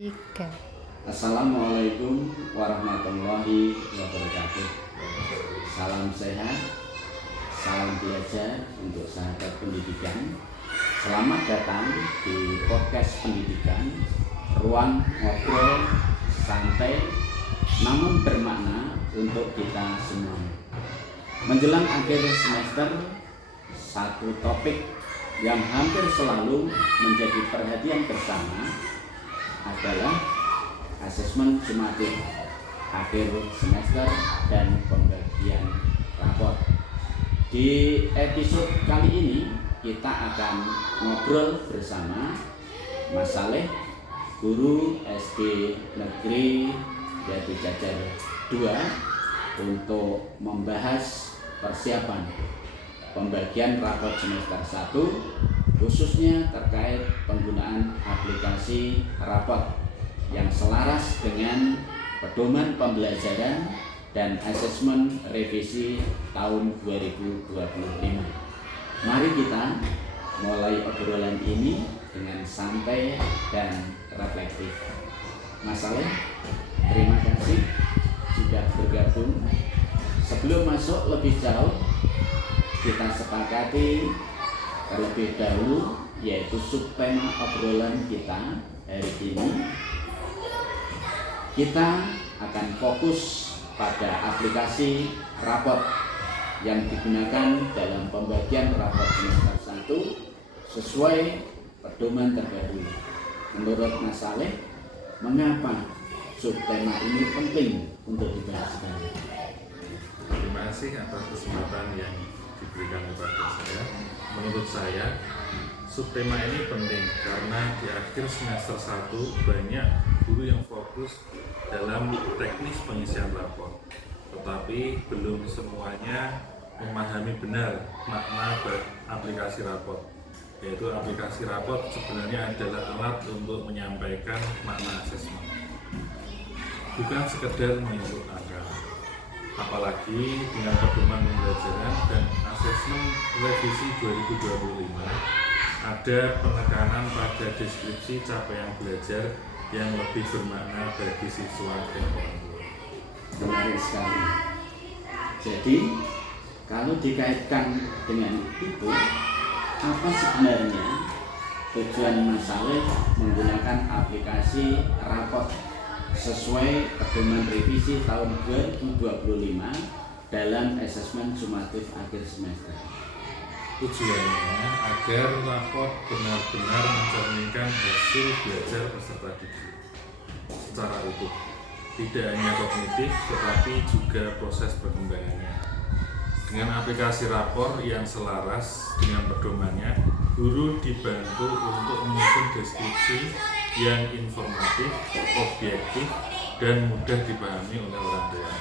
Tiga. Assalamualaikum warahmatullahi wabarakatuh. Salam sehat, salam belajar untuk sahabat pendidikan. Selamat datang di podcast pendidikan, ruang ngobrol santai namun bermakna untuk kita semua. Menjelang akhir semester, satu topik yang hampir selalu menjadi perhatian bersama adalah asesmen sumatif akhir semester dan pembagian rapor. Di episode kali ini kita akan ngobrol bersama Mas Saleh, guru SD Negeri Jati Jajar 2, untuk membahas persiapan pembagian rapor semester 1, khususnya terkait penggunaan aplikasi rapor yang selaras dengan pedoman pembelajaran dan asesmen revisi tahun 2025. Mari kita mulai obrolan ini dengan santai dan reflektif. Mas Saleh, terima kasih sudah bergabung. Sebelum masuk lebih jauh, kita sepakati terlebih dahulu, yaitu subtema obrolan kita hari ini. Kita akan fokus pada aplikasi rapor yang digunakan dalam pembagian rapor semester 1 sesuai pedoman terbaru. Menurut Mas Saleh, mengapa subtema ini penting untuk dibahas? Terima kasih atas kesempatan yang diberikan kepada saya. Menurut saya, subtema ini penting karena di akhir semester 1 banyak guru yang fokus dalam teknis pengisian rapor, tetapi belum semuanya memahami benar makna aplikasi rapor. Yaitu aplikasi rapor sebenarnya adalah alat untuk menyampaikan makna asesmen, bukan sekedar menginput angka. Apalagi dengan pedoman pembelajaran dan asesmen revisi 2025, ada penekanan pada deskripsi capaian belajar yang lebih bermakna bagi siswa dan orang tua. Menarik sekali. Jadi, kalau dikaitkan dengan itu, apa sebenarnya tujuan Mas Saleh menggunakan aplikasi rapor sesuai pedoman revisi tahun 2025 dalam asesmen sumatif akhir semester? Tujuannya agar rapor benar-benar mencerminkan hasil belajar peserta didik secara utuh, tidak hanya kognitif tetapi juga proses perkembangannya. Dengan aplikasi rapor yang selaras dengan pedomannya, guru dibantu untuk menyusun deskripsi yang informatif, objektif, dan mudah dipahami oleh orang tua.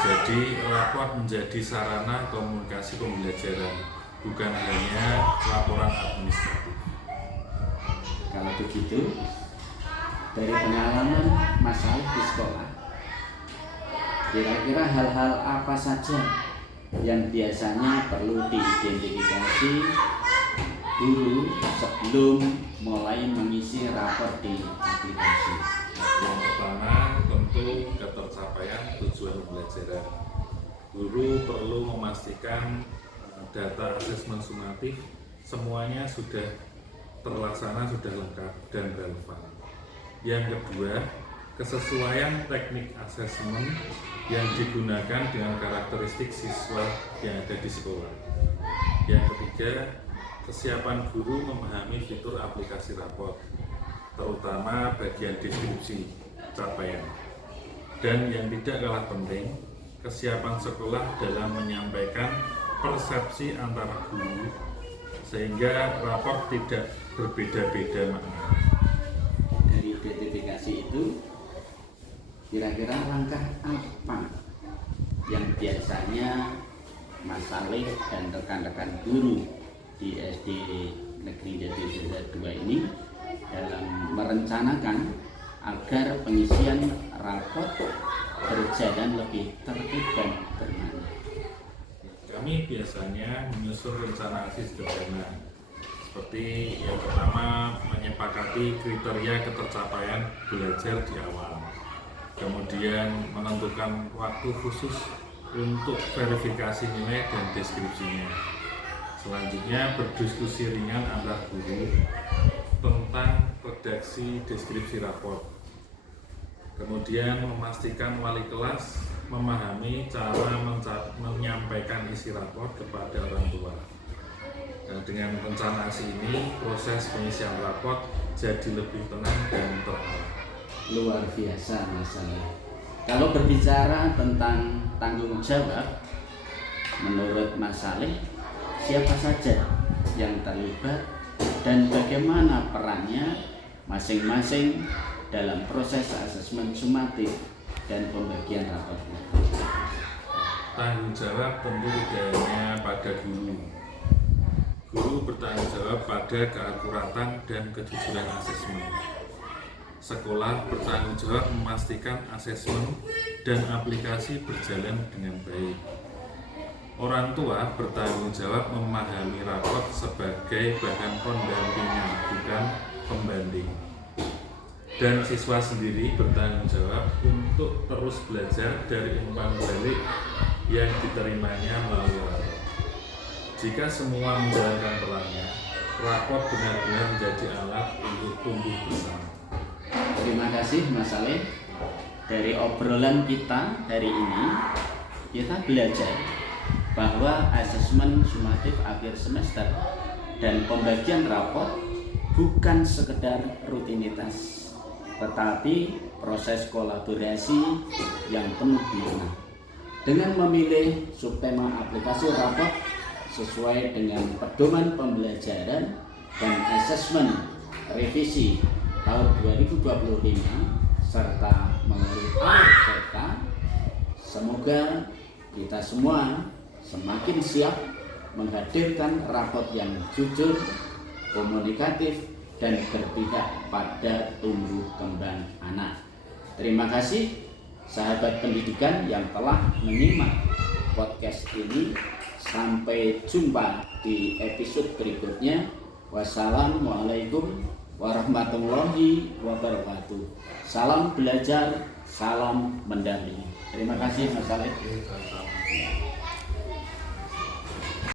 Jadi, rapor menjadi sarana komunikasi pembelajaran, bukan hanya laporan administratif. Kalau begitu, dari pengalaman Mas Saleh di sekolah, kira-kira hal-hal apa saja yang biasanya perlu diidentifikasi guru sebelum mulai mengisi rapor di aplikasi? Yang pertama, tentu ketercapaian tujuan pembelajaran. Guru perlu memastikan data asesmen sumatif semuanya sudah terlaksana, sudah lengkap dan relevan. Yang kedua, kesesuaian teknik asesmen yang digunakan dengan karakteristik siswa yang ada di sekolah. Yang ketiga, kesiapan guru memahami fitur aplikasi rapor, terutama bagian deskripsi capaian. Dan yang tidak kalah penting, kesiapan sekolah dalam menyampaikan persepsi antara guru sehingga rapor tidak berbeda-beda makna. Dari identifikasi itu, kira-kira langkah apa yang biasanya Mas Saleh dan rekan-rekan guru di SD Negeri Jati Jajar 2 ini dalam merencanakan agar pengisian rapor berjalan lebih tertib dan bermakna? Kami biasanya menyusun rencana aksi sederhana Seperti yang pertama, menyepakati kriteria ketercapaian belajar di awal. Kemudian menentukan waktu khusus untuk verifikasi nilai dan deskripsinya. Selanjutnya, berdiskusi ringan antar guru tentang redaksi deskripsi rapor. Kemudian memastikan wali kelas memahami cara menyampaikan isi rapor kepada orang tua. Nah, dengan perencanaan ini, proses pengisian rapor jadi lebih tenang dan terarah. Luar biasa masalah. Kalau berbicara tentang tanggung jawab, menurut Mas Saleh, siapa saja yang terlibat dan bagaimana perannya masing-masing dalam proses asesmen sumatif dan pembagian rapor? Tanggung jawab tentu tidak hanya pada guru. Guru bertanggung jawab pada keakuratan dan kejujuran asesmen. Sekolah bertanggung jawab memastikan asesmen dan aplikasi berjalan dengan baik. Orang tua bertanggung jawab memahami rapor sebagai bahan pendampingan, bukan pembanding. Dan siswa sendiri bertanggung jawab untuk terus belajar dari umpan balik yang diterimanya melalui rapor. Jika semua menjalankan perannya, rapor benar-benar menjadi alat untuk tumbuh bersama. Terima kasih Mas Saleh. Dari obrolan kita hari ini, kita belajar bahwa asesmen sumatif akhir semester dan pembagian rapor bukan sekedar rutinitas, tetapi proses kolaborasi yang penuh makna. Dengan memilih subtema aplikasi rapor sesuai dengan pedoman pembelajaran dan asesmen revisi tahun 2025 serta melalui RPK, semoga kita semua semakin siap menghadirkan rapor yang jujur, komunikatif, dan berpihak pada tumbuh kembang anak. Terima kasih sahabat pendidikan yang telah menyimak podcast ini. Sampai jumpa di episode berikutnya. Wassalamualaikum warahmatullahi wabarakatuh. Salam belajar, salam mendampingi. Terima kasih Mas Saleh.